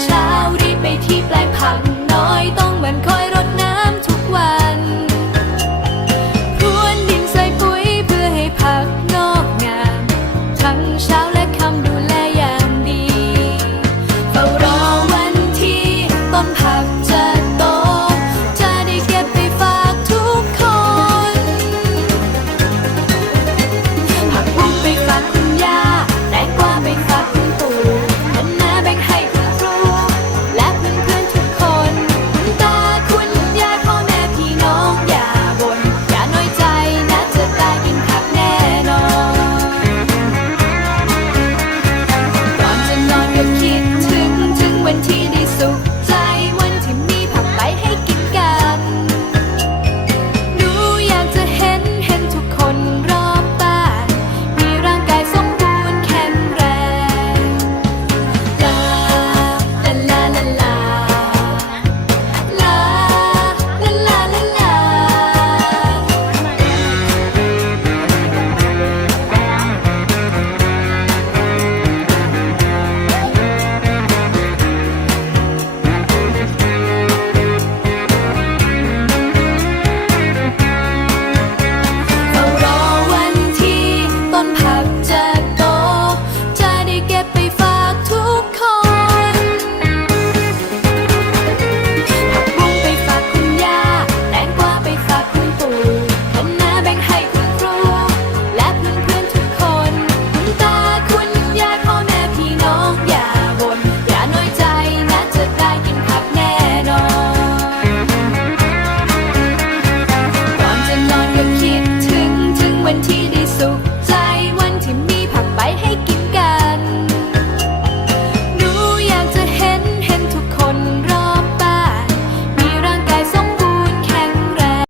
Sunshine.